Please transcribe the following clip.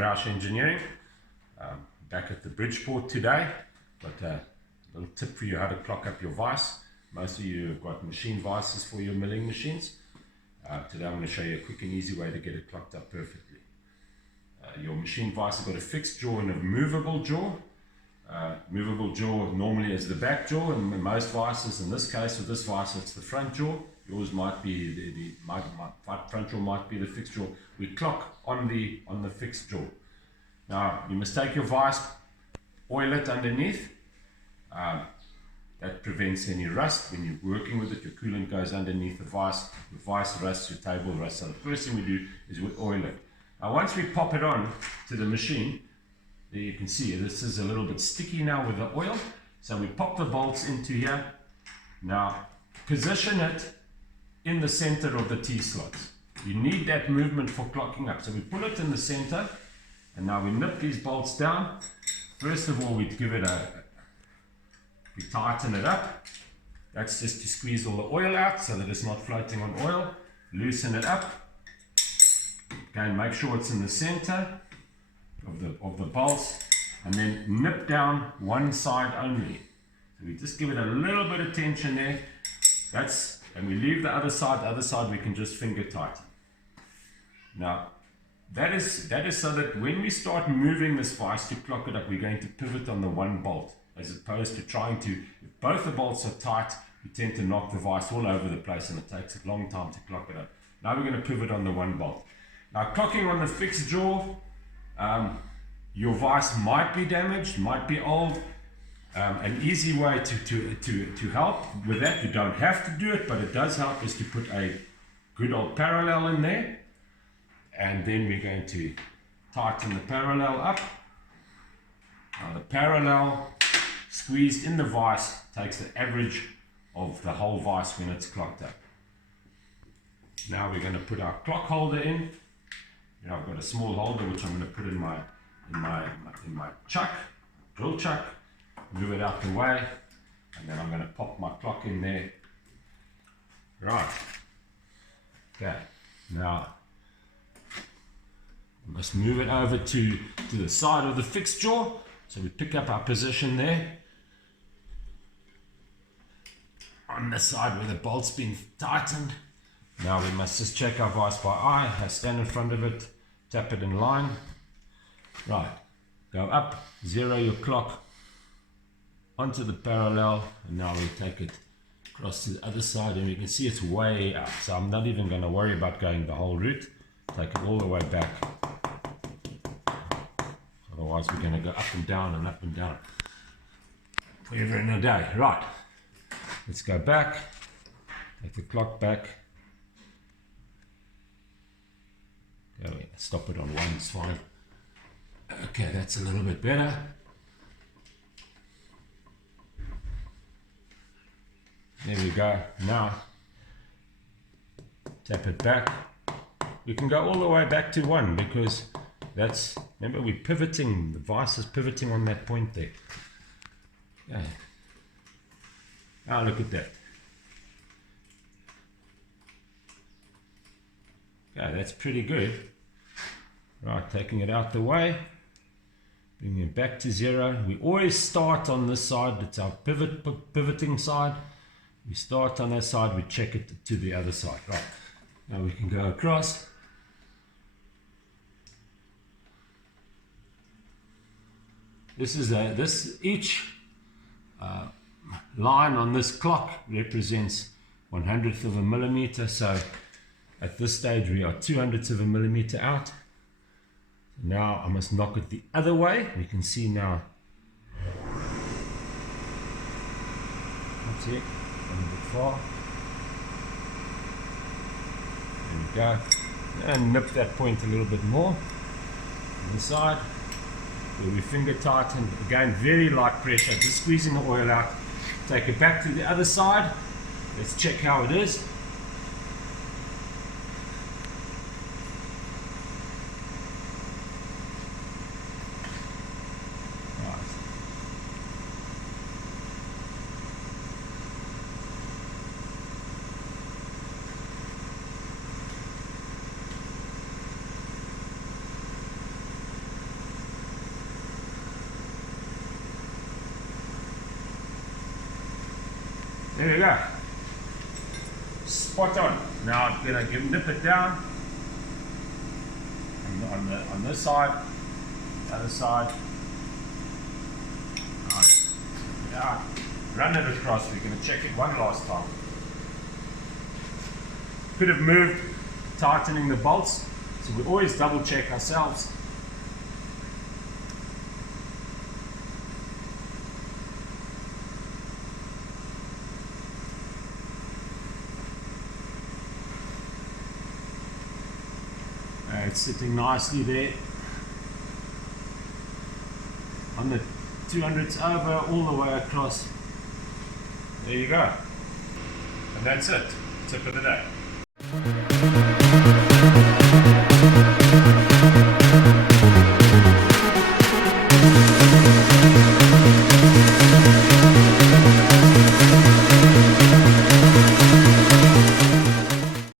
Roush Engineering. Back at the Bridgeport today. Got a little tip for you how to clock up your vise. Most of you have got machine vices for your milling machines. Today I'm going to show you a quick and easy way to get it clocked up perfectly. Your machine vise has got a fixed jaw and a movable jaw. Movable jaw normally is the back jaw, and in most vices, in this case with this vise, it's the front jaw. Yours might be my front jaw might be the fixed jaw. We clock on the fixed jaw. Now you must take your vise, oil it underneath. That prevents any rust. When you're working with it, your coolant goes underneath the vise. Your vise rusts, your table rusts. So the first thing we do is we oil it. Now once we pop it on to the machine, there you can see this is a little bit sticky now with the oil. So we pop the bolts into here. Now position it in the center of the T-slots. You need that movement for clocking up. So we pull it in the center, and now we nip these bolts down. First of all, we give it we tighten it up. That's just to squeeze all the oil out so that it's not floating on oil. Loosen it up. Again, make sure it's in the center of the bolts, and then nip down one side only. So we just give it a little bit of tension there. And we leave the other side. The other side we can just finger tighten. Now that is so that when we start moving this vise to clock it up, we're going to pivot on the one bolt, as opposed to trying to, if both the bolts are tight, we tend to knock the vise all over the place and it takes a long time to clock it up. Now we're going to pivot on the one bolt. Now clocking on the fixed jaw, your vise might be damaged, might be old. An easy way to help with that, you don't have to do it, but it does help, is to put a good old parallel in there. And then we're going to tighten the parallel up. Now the parallel squeezed in the vise takes the average of the whole vise when it's clocked up. Now we're going to put our clock holder in. I've got a small holder which I'm going to put in my chuck, drill chuck, move it out the way, and then I'm going to pop my clock in there. Right. Okay. Now we must move it over to the side of the fixed jaw. So we pick up our position there on the side where the bolt's been tightened. Now we must just check our vise by eye. I stand in front of it, tap it in line. Right, go up, zero your clock onto the parallel, and now we take it across to the other side, and you can see it's way out. So I'm not even going to worry about going the whole route. Take it all the way back. Otherwise we're going to go up and down forever and a day. Right, let's go back, take the clock back. Stop it on one side. Okay, that's a little bit better. There we go. Now tap it back. We can go all the way back to one, because that's, remember, we're pivoting, the vise is pivoting on that point there. Okay. Now look at that. Okay, that's pretty good. Right, taking it out the way, bringing it back to zero. We always start on this side, it's our pivoting side. We start on that side, we check it to the other side. Right, now we can go across. Each line on this clock represents 1/100th of a millimeter. So at this stage we are 2/100ths of a millimeter out. Now I must knock it the other way. We can see now. That's it. A bit far. There we go. And nip that point a little bit more. Inside. Where we finger tighten. Again, very light pressure. Just squeezing the oil out. Take it back to the other side. Let's check how it is. There we go. Spot on. Now I'm gonna nip it down on this side, the other side. Nice. Snip it out. Run it across. We're gonna check it one last time. Could have moved, tightening the bolts, so we always double check ourselves. It's sitting nicely there on the 200s over all the way across. There you go. And that's it. Tip of the day.